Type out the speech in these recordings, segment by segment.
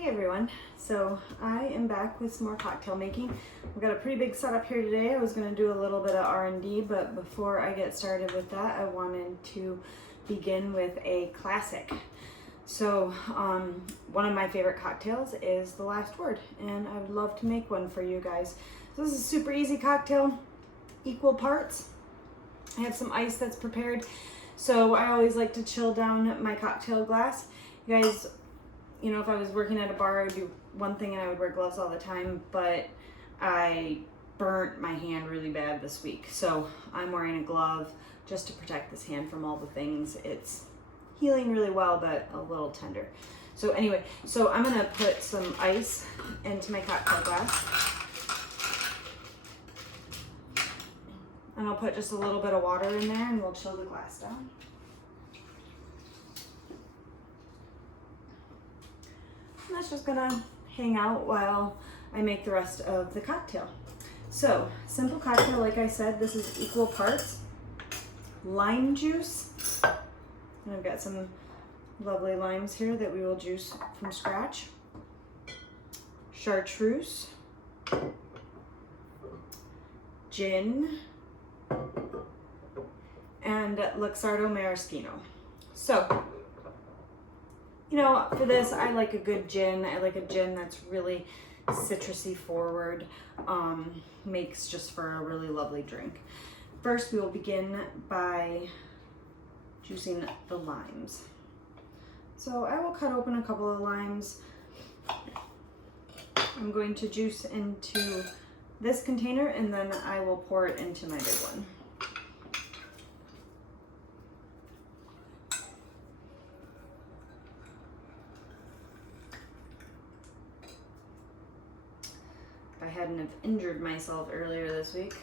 Hey everyone, so I am back with some more cocktail making. We've got a pretty big setup here today. I was going to do a little bit of R&D, but before I get started with that, I wanted to begin with a classic. So one of my favorite cocktails is The Last Word, and I would love to make one for you guys. So this is a super easy cocktail, equal parts. I have some ice that's prepared, so I always like to chill down my cocktail glass. You guys, you know, if I was working at a bar, I would do one thing and I would wear gloves all the time, but I burnt my hand really bad this week. So I'm wearing a glove just to protect this hand from all the things. It's healing really well, but a little tender. So anyway, so I'm gonna put some ice into my cocktail glass. And I'll put just a little bit of water in there and we'll chill the glass down. And that's just gonna hang out while I make the rest of the cocktail. So, simple cocktail, like I said, this is equal parts lime juice. And I've got some lovely limes here that we will juice from scratch. Chartreuse, gin, and Luxardo Maraschino. So, you know, for this, I like a good gin. I like a gin that's really citrusy forward, makes just for a really lovely drink. First, we will begin by juicing the limes. So I will cut open a couple of limes. I'm going to juice into this container and then I will pour it into my big one. If I hadn't have injured myself earlier this week,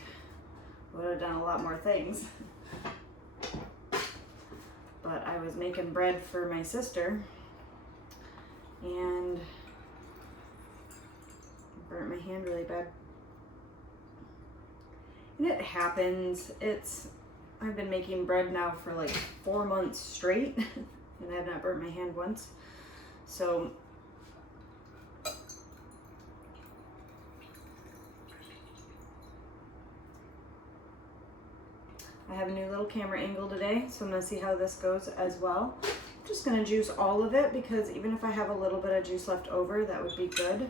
I would have done a lot more things. But I was making bread for my sister and burnt my hand really bad. And it happens. I've been making bread now for like 4 months straight and I've not burnt my hand once. So I have a new little camera angle today, so I'm gonna see how this goes as well. I'm just gonna juice all of it because even if I have a little bit of juice left over, that would be good.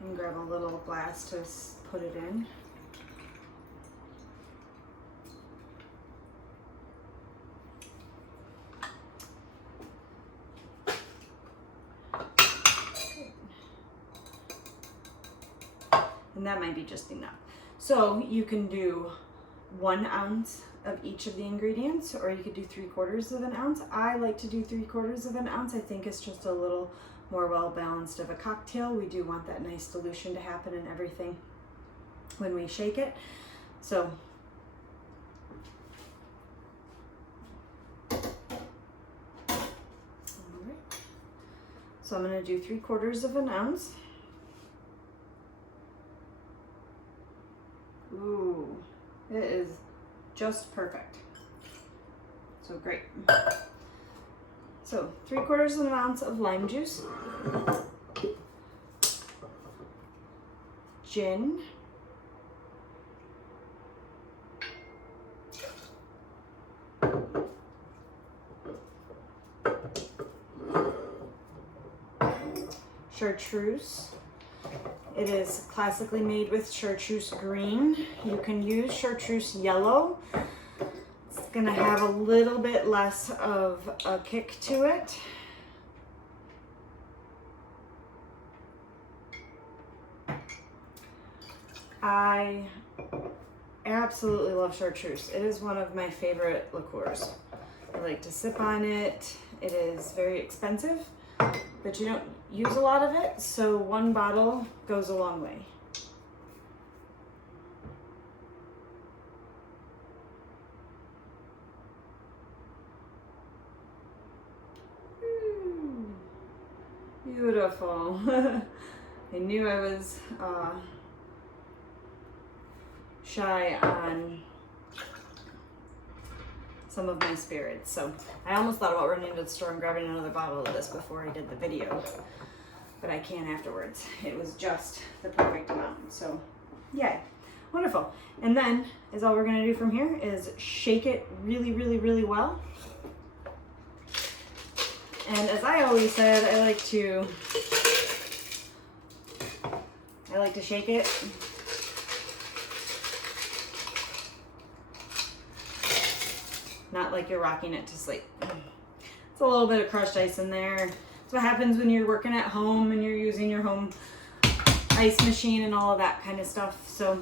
I can grab a little glass to put it in. And that might be just enough. So you can do 1 ounce of each of the ingredients, or you could do 3/4 of an ounce. I like to do 3/4 of an ounce. I think it's just a little more well balanced of a cocktail. We do want that nice dilution to happen in everything when we shake it. So I'm going to do 3/4 of an ounce. Ooh, it is just perfect. So great. So 3/4 of an ounce of lime juice, gin, chartreuse. It is classically made with chartreuse green. You can use chartreuse yellow. It's gonna have a little bit less of a kick to it. I absolutely love chartreuse. It is one of my favorite liqueurs. I like to sip on it. It is very expensive, but you don't use a lot of it, so 1 bottle goes a long way. Beautiful. I knew I was shy on some of my spirits. So I almost thought about running to the store and grabbing another bottle of this before I did the video. but I can afterwards. It was just the perfect amount. So yay, wonderful. And then is all we're gonna do from here is shake it really, really, really well. And as I always said, I like to shake it not like you're rocking it to sleep. It's a little bit of crushed ice in there. That's what happens when you're working at home and you're using your home ice machine and all of that kind of stuff. So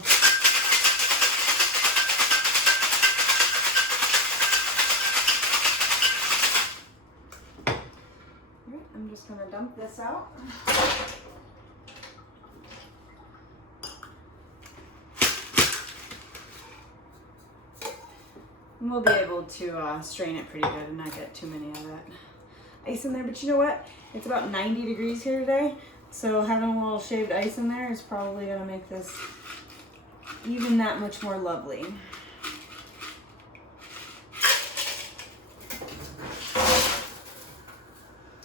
I'm just gonna dump this out. And we'll be able to strain it pretty good and not get too many of that ice in there. But you know what? It's about 90 degrees here today, so having a little shaved ice in there is probably gonna make this even that much more lovely.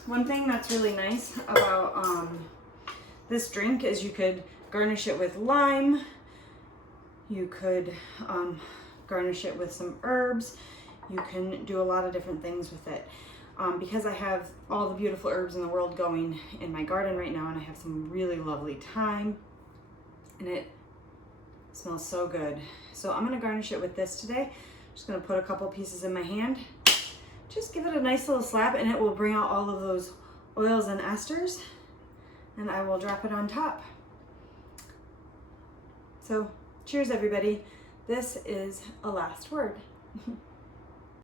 One thing that's really nice about this drink is you could garnish it with lime. You could garnish it with some herbs. You can do a lot of different things with it. Because I have all the beautiful herbs in the world going in my garden right now, and I have some really lovely thyme, and it smells so good. So I'm gonna garnish it with this today. Just gonna put a couple pieces in my hand. Just give it a nice little slap, and it will bring out all of those oils and esters, and I will drop it on top. So cheers, everybody. This is a last word.